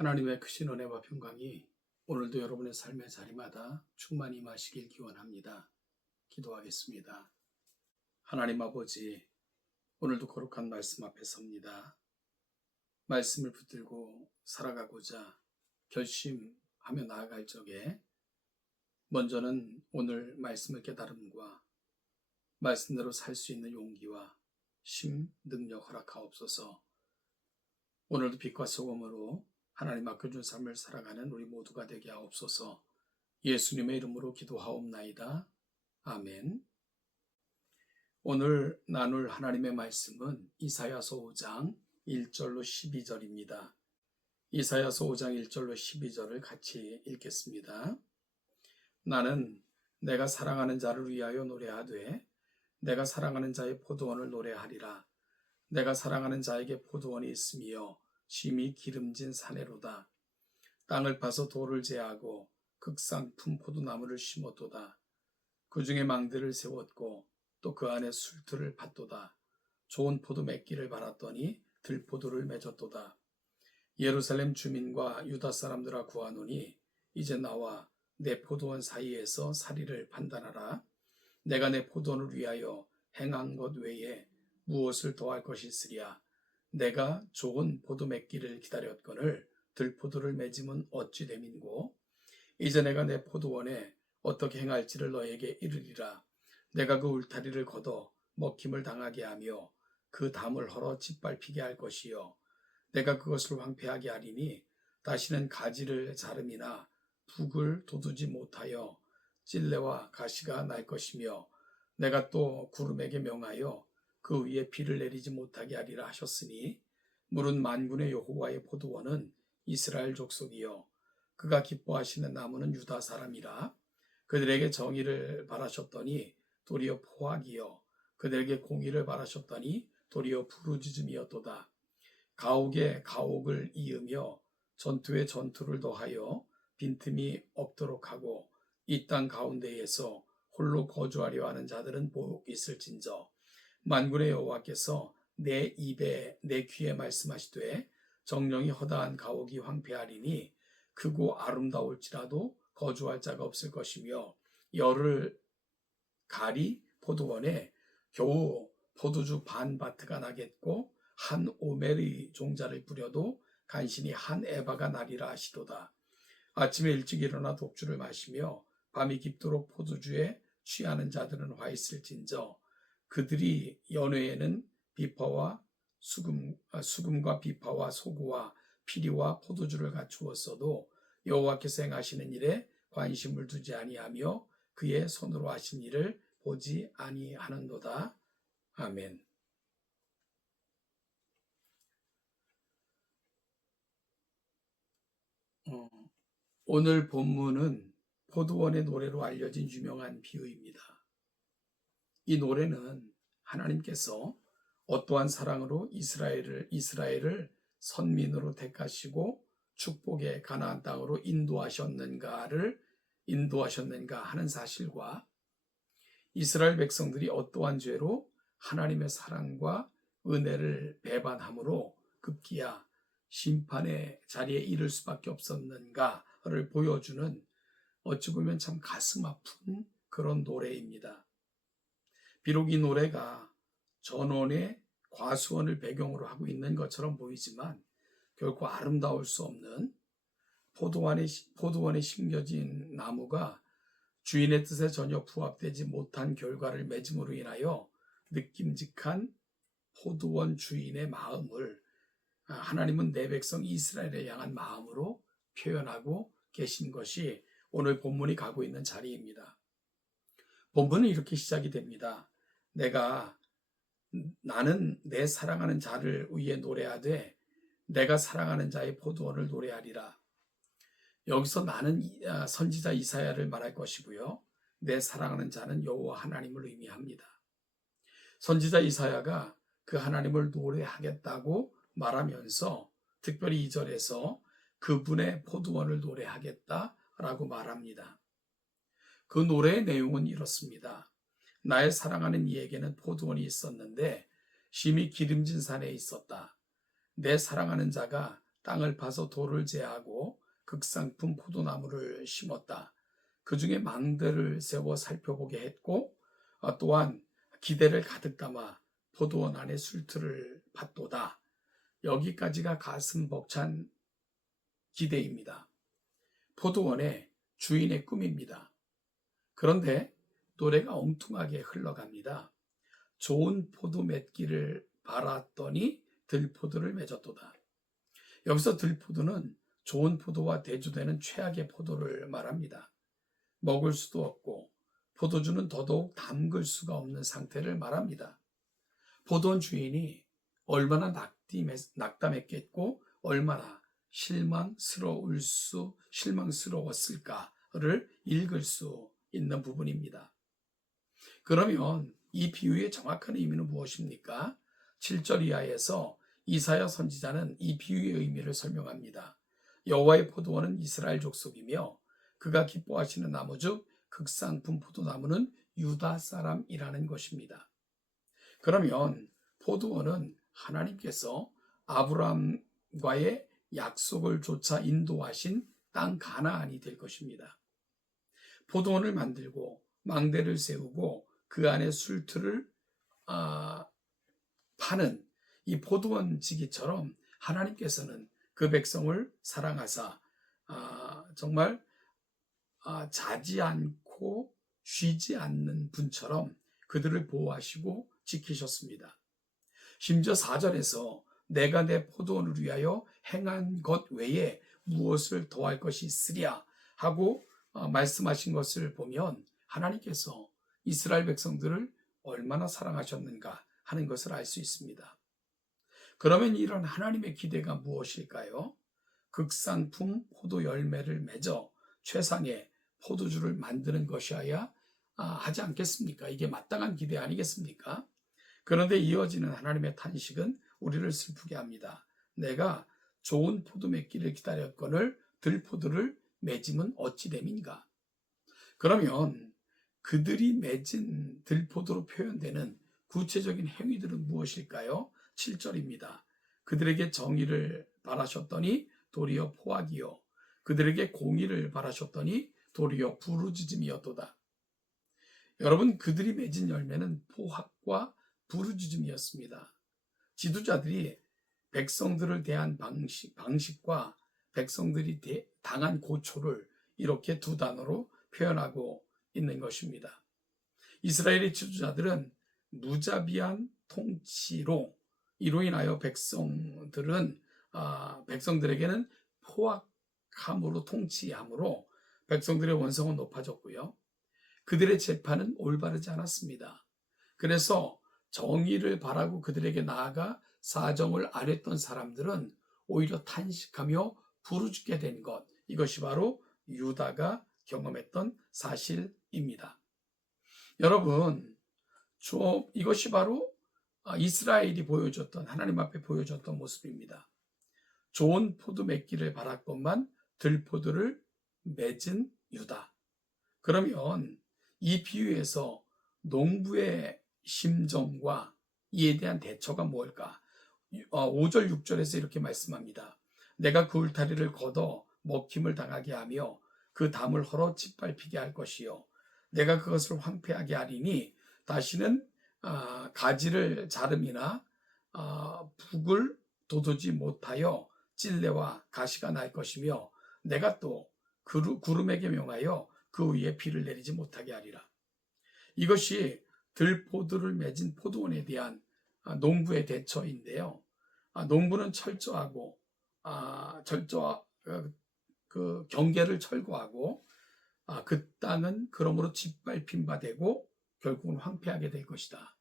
하나님의 크신 은혜와 평강이 오늘도 여러분의 삶의 자리마다 충만히 임하시길 기원합니다. 기도하겠습니다. 하나님 아버지, 오늘도 거룩한 말씀 앞에 섭니다. 말씀을 붙들고 살아가고자 결심하며 나아갈 적에 먼저는 오늘 말씀의 깨달음과 말씀대로 살 수 있는 용기와 능력 허락하옵소서. 오늘도 빛과 소금으로 하나님 맡겨준 삶을 살아가는 우리 모두가 되게 하옵소서. 예수님의 이름으로 기도하옵나이다. 아멘. 오늘 나눌 하나님의 말씀은 이사야서 5장 1절로 12절입니다. 이사야서 5장 1절로 12절을 같이 읽겠습니다. 나는 내가 사랑하는 자를 위하여 노래하되 내가 사랑하는 자의 포도원을 노래하리라. 내가 사랑하는 자에게 포도원이 있으며 심히 기름진 사내로다. 땅을 파서 돌을 제하고 극상품 포도나무를 심었도다. 그 중에 망대를 세웠고 또 그 안에 술틀을 팠도다. 좋은 포도 맺기를 바랐더니 들포도를 맺었도다. 예루살렘 주민과 유다 사람들아 구하노니 이제 나와 내 포도원 사이에서 사리를 판단하라. 내가 내 포도원을 위하여 행한 것 외에 무엇을 더할 것이 있으랴. 내가 좋은 포도 맺기를 기다렸거늘 들포도를 맺음은 어찌 됨인고. 이제 내가 내 포도원에 어떻게 행할지를 너에게 이르리라. 내가 그 울타리를 걷어 먹힘을 당하게 하며 그 담을 헐어 짓밟히게 할 것이요. 내가 그것을 황폐하게 하리니 다시는 가지를 자름이나 북을 돋우지 못하여 찔레와 가시가 날 것이며 내가 또 구름에게 명하여 그 위에 비를 내리지 못하게 하리라 하셨으니 물은 만군의 여호와의 포도원은 이스라엘 족속이요 그가 기뻐하시는 나무는 유다 사람이라. 그들에게 정의를 바라셨더니 도리어 포악이요 그들에게 공의를 바라셨더니 도리어 부르짖음이었도다. 가옥에 가옥을 이으며 전투에 전투를 더하여 빈틈이 없도록 하고 이 땅 가운데에서 홀로 거주하려 하는 자들은 복 있을진저. 만군의 여호와께서 내 입에 내 귀에 말씀하시되 정령이 허다한 가옥이 황폐하리니 크고 아름다울지라도 거주할 자가 없을 것이며 열을 가리 포도원에 겨우 포도주 반 바트가 나겠고 한 오멜의 종자를 뿌려도 간신히 한 에바가 나리라 하시도다. 아침에 일찍 일어나 독주를 마시며 밤이 깊도록 포도주에 취하는 자들은 화 있을진저. 그들이 연회에는 비파와 수금과 비파와 소구와 피리와 포도주를 갖추었어도 여호와께서 행하시는 일에 관심을 두지 아니하며 그의 손으로 하신 일을 보지 아니하는도다. 아멘. 오늘 본문은 포도원의 노래로 알려진 유명한 비유입니다. 이 노래는 하나님께서 어떠한 사랑으로 이스라엘을 선민으로 택하시고 축복의 가나안 땅으로 인도하셨는가 하는 사실과 이스라엘 백성들이 어떠한 죄로 하나님의 사랑과 은혜를 배반함으로 급기야 심판의 자리에 이를 수밖에 없었는가를 보여주는 어찌 보면 참 가슴 아픈 그런 노래입니다. 비록 이 노래가 전원의 과수원을 배경으로 하고 있는 것처럼 보이지만 결코 아름다울 수 없는 포도원에 심겨진 나무가 주인의 뜻에 전혀 부합되지 못한 결과를 맺음으로 인하여 느낌직한 포도원 주인의 마음을 하나님은 내 백성 이스라엘에 향한 마음으로 표현하고 계신 것이 오늘 본문이 가고 있는 자리입니다. 본문은 이렇게 시작이 됩니다. 나는 내 사랑하는 자를 위해 노래하되 내가 사랑하는 자의 포도원을 노래하리라. 여기서 나는 선지자 이사야를 말할 것이고요. 내 사랑하는 자는 여호와 하나님을 의미합니다. 선지자 이사야가 그 하나님을 노래하겠다고 말하면서 특별히 2절에서 그분의 포도원을 노래하겠다라고 말합니다. 그 노래의 내용은 이렇습니다. 나의 사랑하는 이에게는 포도원이 있었는데 심히 기름진 산에 있었다. 내 사랑하는 자가 땅을 파서 돌을 제하고 극상품 포도나무를 심었다. 그 중에 망대를 세워 살펴보게 했고 또한 기대를 가득 담아 포도원 안에 술틀을 팠도다. 여기까지가 가슴 벅찬 기대입니다. 포도원의 주인의 꿈입니다. 그런데 노래가 엉뚱하게 흘러갑니다. 좋은 포도 맺기를 바랐더니 들포도를 맺었도다. 여기서 들포도는 좋은 포도와 대조되는 최악의 포도를 말합니다. 먹을 수도 없고 포도주는 더더욱 담글 수가 없는 상태를 말합니다. 포도원 주인이 얼마나 낙담했겠고 얼마나 실망스러웠을까를 읽을 수 있는 부분입니다. 그러면 이 비유의 정확한 의미는 무엇입니까? 7절 이하에서 이사야 선지자는 이 비유의 의미를 설명합니다. 여호와의 포도원은 이스라엘 족속이며 그가 기뻐하시는 나무 즉 극상품 포도나무는 유다 사람이라는 것입니다. 그러면 포도원은 하나님께서 아브라함과의 약속을 조차 인도하신 땅 가나안이 될 것입니다. 포도원을 만들고 망대를 세우고 그 안에 술틀을 파는 이 포도원 지기처럼 하나님께서는 그 백성을 사랑하사 정말 자지 않고 쉬지 않는 분처럼 그들을 보호하시고 지키셨습니다. 심지어 4절에서 내가 내 포도원을 위하여 행한 것 외에 무엇을 더할 것이 있으랴 하고 말씀하신 것을 보면 하나님께서 이스라엘 백성들을 얼마나 사랑하셨는가 하는 것을 알 수 있습니다. 그러면 이런 하나님의 기대가 무엇일까요? 극상품 포도 열매를 맺어 최상의 포도주를 만드는 것이어야 하지 않겠습니까? 이게 마땅한 기대 아니겠습니까? 그런데 이어지는 하나님의 탄식은 우리를 슬프게 합니다. 내가 좋은 포도 맺기를 기다렸거늘 들포도를 맺음은 어찌 됨인가? 그러면 그들이 맺은 들포도로 표현되는 구체적인 행위들은 무엇일까요? 7절입니다. 그들에게 정의를 바라셨더니 도리어 포악이요 그들에게 공의를 바라셨더니 도리어 부르짖음이었도다. 여러분, 그들이 맺은 열매는 포악과 부르짖음이었습니다. 지도자들이 백성들을 대한 방식과 백성들이 당한 고초를 이렇게 두 단어로 표현하고 있는 것입니다. 이스라엘의 지도자들은 무자비한 통치로 이로 인하여 백성들에게는 포악함으로 통치함으로 백성들의 원성은 높아졌고요. 그들의 재판은 올바르지 않았습니다. 그래서 정의를 바라고 그들에게 나아가 사정을 아뢰던 사람들은 오히려 탄식하며 부르짖게 된 것, 이것이 바로 유다가 경험했던 사실입니다. 여러분, 이것이 바로 이스라엘이 보여줬던, 하나님 앞에 보여줬던 모습입니다. 좋은 포도 맺기를 바랐건만 들포도를 맺은 유다. 그러면 이 비유에서 농부의 심정과 이에 대한 대처가 무엇일까? 5절 6절에서 이렇게 말씀합니다. 내가 그 울타리를 걷어 먹힘을 당하게 하며 그 담을 헐어 짓밟히게 할 것이요 내가 그것을 황폐하게 하리니 다시는 가지를 자름이나 북을 돋우지 못하여 찔레와 가시가 날 것이며 내가 또 구름에게 명하여 그 위에 비를 내리지 못하게 하리라. 이것이 들포도를 맺은 포도원에 대한 농부의 대처인데요. 농부는 철저하고 그 경계를 철거하고 그 땅은 그러므로 짓밟힌 바 되고 결국은 황폐하게 될 것이다.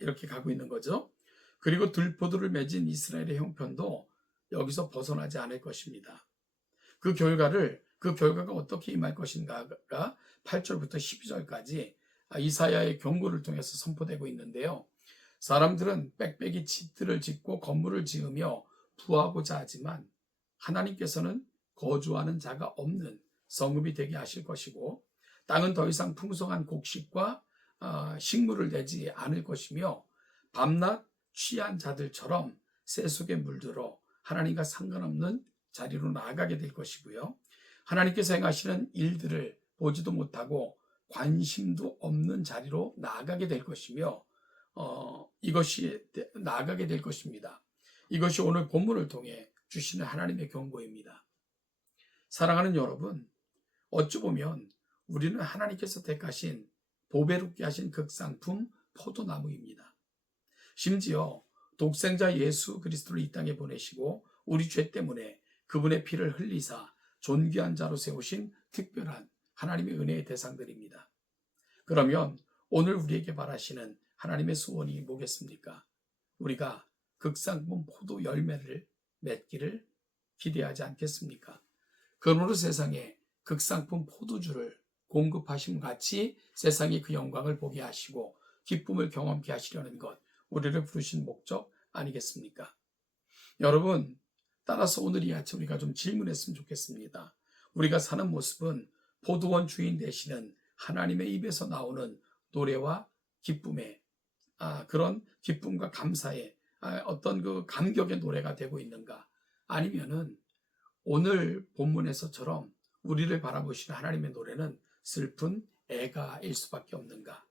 이렇게 가고 있는 거죠. 그리고 들포도를 맺은 이스라엘의 형편도 여기서 벗어나지 않을 것입니다. 그 결과가 어떻게 임할 것인가가 8절부터 12절까지 이사야의 경고를 통해서 선포되고 있는데요. 사람들은 빽빽이 집들을 짓고 건물을 지으며 부하고자 하지만 하나님께서는 거주하는 자가 없는 성읍이 되게 하실 것이고 땅은 더 이상 풍성한 곡식과 식물을 내지 않을 것이며 밤낮 취한 자들처럼 새 속에 물들어 하나님과 상관없는 자리로 나아가게 될 것이고요. 하나님께서 행하시는 일들을 보지도 못하고 관심도 없는 자리로 나아가게 될 것이며 이것이 나아가게 될 것입니다. 이것이 오늘 본문을 통해 주시는 하나님의 경고입니다. 사랑하는 여러분, 어찌 보면 우리는 하나님께서 택하신 보배롭게 하신 극상품 포도나무입니다. 심지어 독생자 예수 그리스도를 이 땅에 보내시고 우리 죄 때문에 그분의 피를 흘리사 존귀한 자로 세우신 특별한 하나님의 은혜의 대상들입니다. 그러면 오늘 우리에게 바라시는 하나님의 소원이 뭐겠습니까? 우리가 극상품 포도 열매를 맺기를 기대하지 않겠습니까? 그러므로 세상에 극상품 포도주를 공급하심 같이 세상이 그 영광을 보게 하시고 기쁨을 경험케 하시려는 것, 우리를 부르신 목적 아니겠습니까? 여러분, 따라서 오늘 이 아침 우리가 좀 질문했으면 좋겠습니다. 우리가 사는 모습은 포도원 주인 되시는 하나님의 입에서 나오는 노래와 기쁨의 그런 기쁨과 감사의 어떤 그 감격의 노래가 되고 있는가? 아니면은 오늘 본문에서처럼 우리를 바라보시는 하나님의 노래는 슬픈 애가일 수밖에 없는가?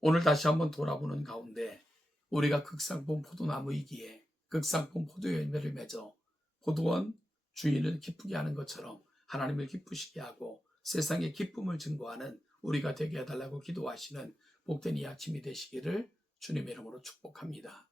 오늘 다시 한번 돌아보는 가운데 우리가 극상품 포도나무이기에 극상품 포도 열매를 맺어 포도원 주인을 기쁘게 하는 것처럼 하나님을 기쁘시게 하고 세상에 기쁨을 증거하는 우리가 되게 해달라고 기도하시는 복된 이 아침이 되시기를 주님의 이름으로 축복합니다.